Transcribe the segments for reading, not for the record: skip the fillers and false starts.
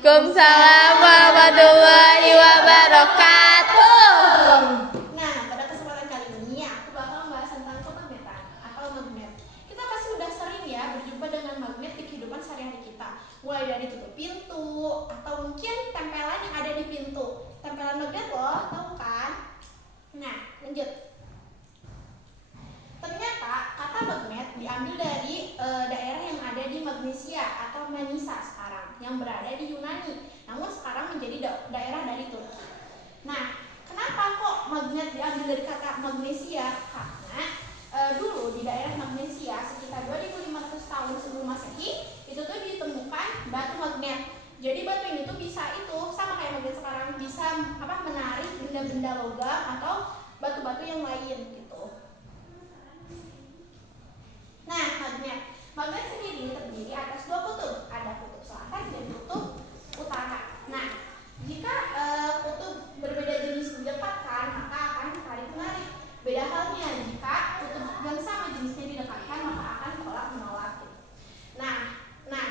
Waalaikumsalam warahmatullahi wabarakatuh. Nah, pada kesempatan kali ini aku bakal membahas tentang kemagnetan atau magnet. Kita pasti udah sering ya berjumpa dengan magnet di kehidupan sehari-hari kita. Mulai dari tutup pintu atau mungkin tempelan yang ada di pintu. Tempelan magnet loh, tahu kan? Nah, lanjut. Ternyata kata magnet diambil dari daerah yang ada di Magnesia atau Manisa sekarang, yang berada di Yunani, namun sekarang menjadi daerah dari Turki. Nah, kenapa kok magnet diambil dari kata Magnesia? Karena dulu di daerah Magnesia sekitar 2500 tahun sebelum Masehi itu tuh ditemukan batu magnet. Jadi batu ini tuh bisa itu sama kayak magnet sekarang, bisa menarik benda-benda logam atau batu-batu yang lain gitu. Nah, magnet sendiri terdiri atas dua kutub, ada kutub selatan dan kutub utara. Nah, jika kutub berbeda jenis didekatkan, maka akan tarik menarik. Beda halnya jika kutub yang sama jenisnya didekatkan, maka akan tolak menolak. Nah,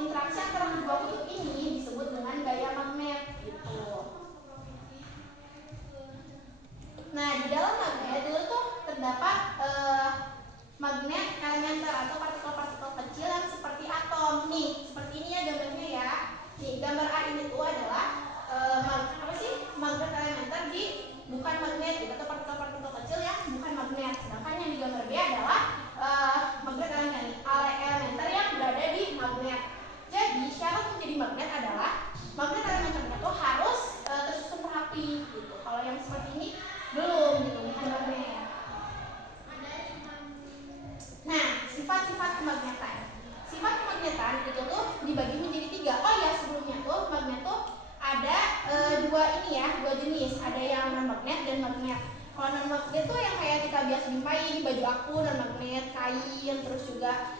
interaksi antara dua kutub ini disebut dengan gaya magnet gitu. Nah, di dalam magnet itu tuh terdapat magnet elementer atau partikel-partikel kecil yang seperti atom. Nih, seperti ini ya gambarnya ya. Nih, gambar A ini tuh adalah magnet elementer di bukan magnet gitu, atau partikel-partikel kecil yang bukan magnet. Sedangkan yang di gambar B adalah magnet elementer yang berada di magnet. Jadi, syarat menjadi magnet adalah magnet elementernya tuh harus tersusun rapi gitu. Kalau yang seperti ini belum gitu, bukan magnet. Nah, sifat-sifat kemagnetan. Sifat kemagnetan itu tuh dibagi menjadi 3. Oh ya, sebelumnya tuh magnet tuh ada dua jenis. Ada yang non magnet dan magnet. Kalau non magnet tuh yang kayak kita biasa jumpain di baju aku, non magnet, kain, terus juga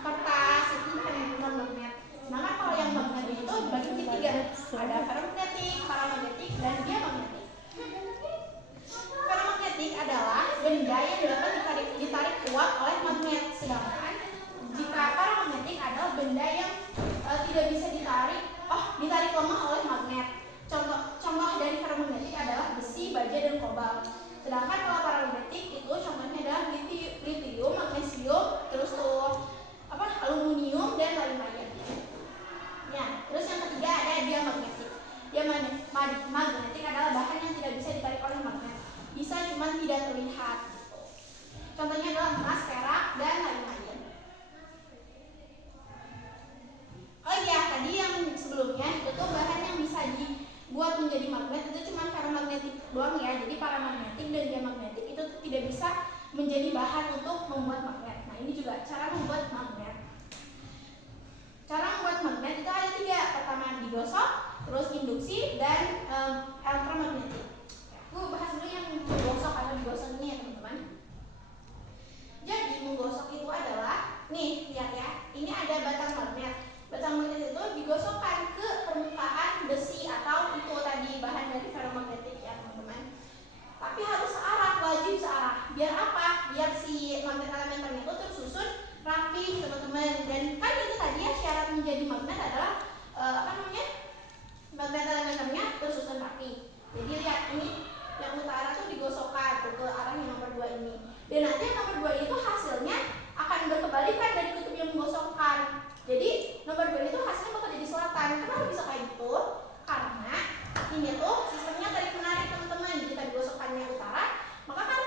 kertas, itu kan non magnet. Sedangkan kalau yang magnet itu dibagi menjadi 3. Ada ferromagnetik, paramagnetik, dan diamagnetik. Ferromagnetik adalah benda yang dapat ditarik kuat oleh magnet, sedangkan jika paramagnetik adalah benda yang tidak bisa ditarik lemah oleh magnet. Contoh dari ferromagnetik adalah besi, baja, dan kobalt. Sedangkan kalau paramagnetik itu contohnya adalah litium, magnesium, terus tuh aluminium dan lain-lain. Ya, terus yang ketiga ada diamagnetik. Magnetik adalah bahan yang tidak bisa ditarik oleh magnet. Bisa cuma tidak terlihat gitu. Contohnya adalah emas, perak, dan lain-lain. Oh iya, tadi yang sebelumnya itu tuh bahan yang bisa dibuat menjadi magnet itu cuma ferromagnetik doang ya. Jadi paramagnetik dan diamagnetik itu tidak bisa menjadi bahan untuk membuat magnet. Nah, ini juga cara membuat magnet. Cara membuat magnet itu ada 3. Pertama digosok, terus induksi, dan elektromagnetik. Aku bahas dulu yang menggosok atau digosok ini ya teman-teman. Jadi menggosok itu adalah, nih lihat ya, ini ada batang magnet. Batang magnet itu digosokkan ke permukaan besi atau itu tadi bahan dari ferromagnetik ya teman-teman. Tapi harus searah, wajib searah. Biar apa? Biar si magnet elementer itu tersusun rapi teman-teman. Dan kan itu tadi ya syarat menjadi magnet adalah magnet elementernya tersusun rapi. Jadi lihat ini yang utara tuh digosokkan tuh ke arah yang nomor 2 ini. Dan nanti yang nomor 2 itu hasilnya akan berkebalikan dari kutub yang menggosokkan. Jadi nomor 2 itu hasilnya bakal jadi selatan. Kenapa bisa kayak gitu? Karena ini tuh sistemnya tarik menarik teman-teman. Jika digosokkannya utara, maka kan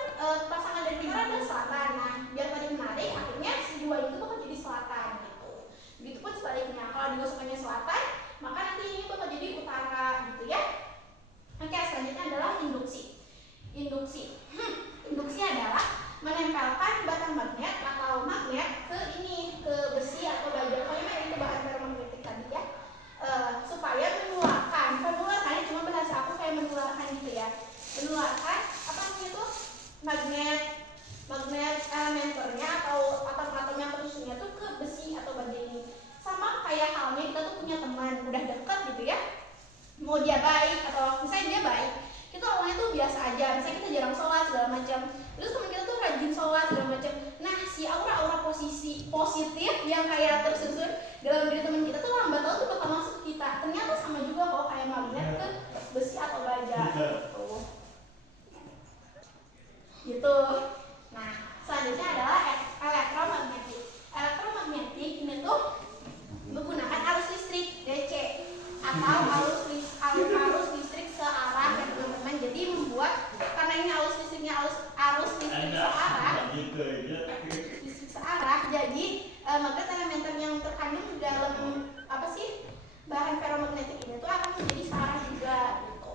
pasangan dari utara adalah selatan. Nah, biar tarik menarik, akhirnya si 2 itu bakal jadi selatan gitu. Begitupun sebaliknya, kalau digosokkannya selatan, maka nanti ini bakal jadi utara gitu ya. Oke, selanjutnya adalah induksi. Induksi adalah menempelkan batang magnet atau magnet ke besi atau baja. Pokoknya itu bahan ferromagnetik tadi ya. Supaya menularkan cuma bahasa aku kayak menularkan gitu ya. Menularkan magnet elementernya atau atom-atom yang tersusunnya tuh ke besi atau baja ini. Sama kayak halnya kita tuh punya teman udah dekat gitu ya. Mau dia baik atau misalnya dia baik, kita awalnya tuh biasa aja, misalnya kita jarang sholat segala macam, terus teman kita tuh rajin sholat segala macam. Nah, si aura positif yang kayak tersusun dalam diri teman kita tuh arus listrik searah ya teman-teman. Jadi membuat, karena ini arus listrik searah, jadi magnet elementer yang terkandung di dalam bahan ferromagnetik ini tuh akan menjadi searah juga gitu.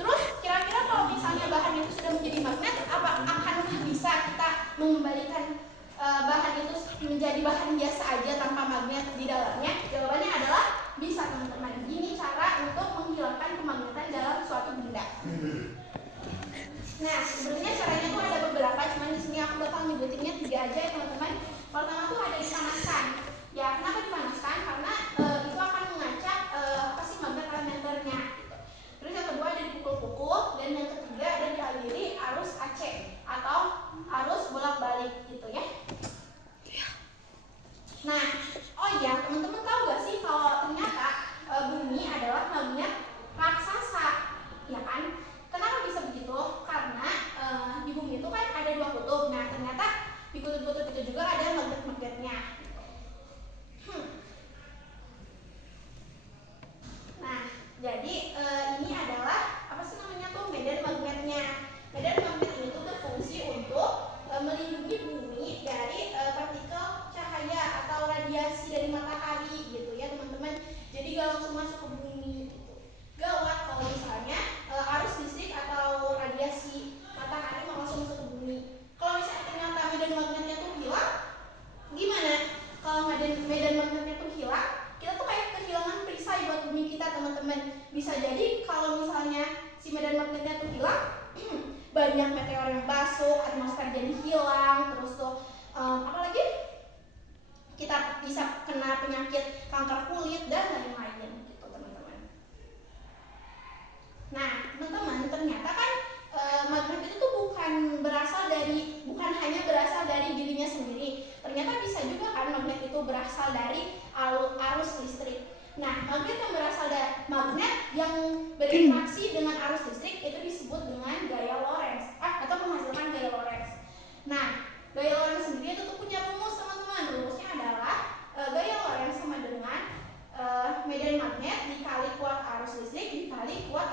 Terus kira-kira kalau misalnya bahan itu sudah menjadi magnet, apa akan bisa kita mengembalikan bahan itu menjadi bahan biasa aja tanpa magnet di dalamnya? Jawabannya adalah bisa teman-teman. Ini cara untuk menghilangkan kemagnetan dalam suatu benda. Nah, sebenarnya caranya tuh ada beberapa, cuman di sini aku bakal nyebutinnya 3 aja ya teman-teman. Pertama tuh ada dipanaskan. Ya, kenapa dipanaskan? Karena itu akan mengacak magnet elementernya. Gitu. Terus yang kedua ada dipukul-pukul, dan yang ketiga ada dialiri arus AC atau arus bolak-balik gitu ya. Nah, oh iya, teman-teman tahu gak sih kalau ternyata bumi adalah magnet raksasa, ya kan? Kenapa bisa begitu? Karena di bumi itu kan ada 2 kutub. Nah, ternyata di kutub-kutub itu juga ada magnet-magnetnya. Nah, jadi ini adalah medan magnetnya. Medan magnet ini tuh berfungsi untuk melindungi bumi dari partikel cahaya atau radiasi dari matahari gitu ya teman-teman. Jadi gak langsung masuk ke bumi gitu. Gawat kalau misalnya arus listrik atau radiasi matahari mau langsung masuk ke bumi. Kalau misalnya ternyata medan magnetnya tuh hilang, gimana? Kalau medan magnetnya tuh hilang, kita tuh kayak kehilangan perisai buat bumi kita teman-teman. Bisa jadi kalau misalnya si medan magnetnya tuh hilang, banyak meteor yang masuk, atmosfer jadi hilang, terus tuh apalagi kita bisa kena penyakit kanker kulit dan lain-lain gitu teman-teman. Nah teman-teman, ternyata kan magnet itu tuh bukan hanya berasal dari dirinya sendiri. Ternyata bisa juga kan magnet itu berasal dari arus listrik. Nah, magnet yang berinteraksi dengan arus listrik itu disebut dengan gaya Lorentz atau menghasilkan gaya Lorentz. Nah, gaya Lorentz sendiri itu tuh punya rumus teman-teman. Rumusnya adalah gaya Lorentz sama dengan medan magnet dikali kuat arus listrik dikali kuat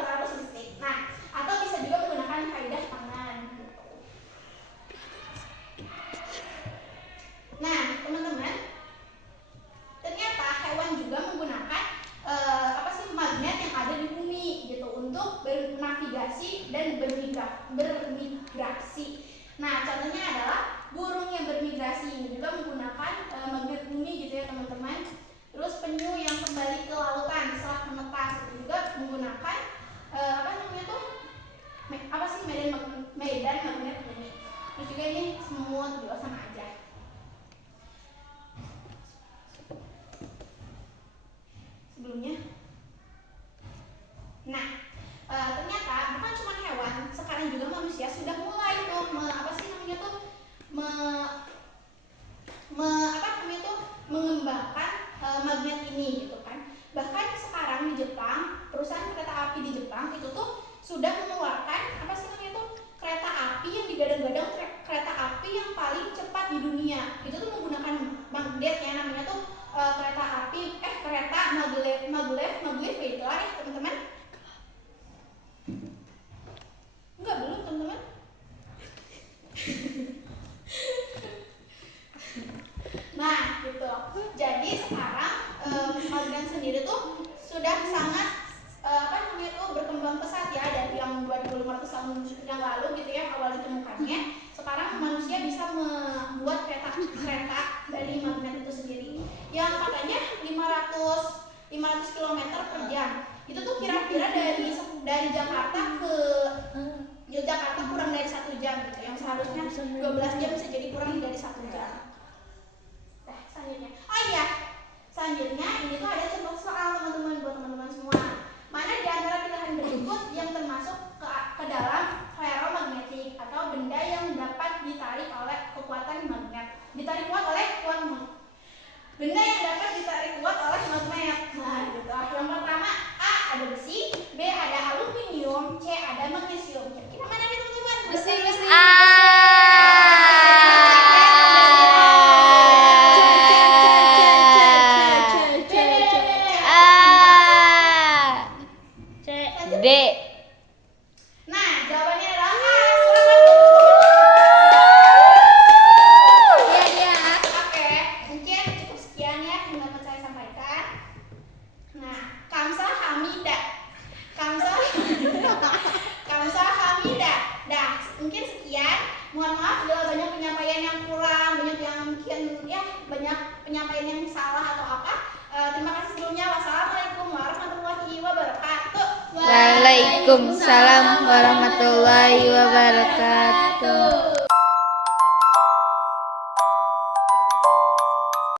arus listrik. Nah, atau bisa juga menggunakan kaidah tangan. Nah, teman-teman, ternyata hewan juga menggunakan magnet yang ada di bumi gitu untuk bernavigasi dan bermigrasi. Nah, contohnya adalah burung yang bermigrasi ini juga menggunakan magnet bumi gitu ya teman-teman. Terus penyu yang kembali ke lautan setelah menetas itu juga menggunakan medan magnet bumi. Terus juga ini semua juga sama aja. Sebelumnya. Nah, ternyata bukan cuma hewan, sekarang juga manusia sudah mulai tuh mengembangkan magnet ini gitu kan. Bahkan sekarang di Jepang, perusahaan kereta api di Jepang itu tuh sudah mengeluarkan kereta api yang digadang-gadang kereta api yang paling cepat di dunia. Itu tuh menggunakan magnet ya, namanya tuh kereta maglev itu ya teman-teman. Enggak, belum teman-teman. Nah gitu. Jadi sekarang magnet sendiri tuh sudah sangat berkembang pesat ya, dari yang 2500 tahun yang lalu gitu ya awal ditemukannya. Sekarang manusia bisa membuat kereta dari magnet itu sendiri yang katanya 500 km per jam. Itu tuh kira-kira dari Jakarta ke Yogyakarta kurang dari 1 jam gitu. Yang seharusnya 12 jam bisa jadi kurang dari 1 jam. Nah, selanjutnya ini tuh ada contoh soal teman-teman, buat teman-teman semua. Mana di antara pilihan berikut yang termasuk ke dalam ferromagnetik atau benda yang dapat ditarik oleh kekuatan magnet? Benda yang dapat ditarik kuat oleh magnet. Nah, gitu. Yang pertama A ada besi, B ada aluminium, C ada magnesium. Kira-kira mana nih teman-teman? Besi. Waalaikumsalam warahmatullahi wabarakatuh.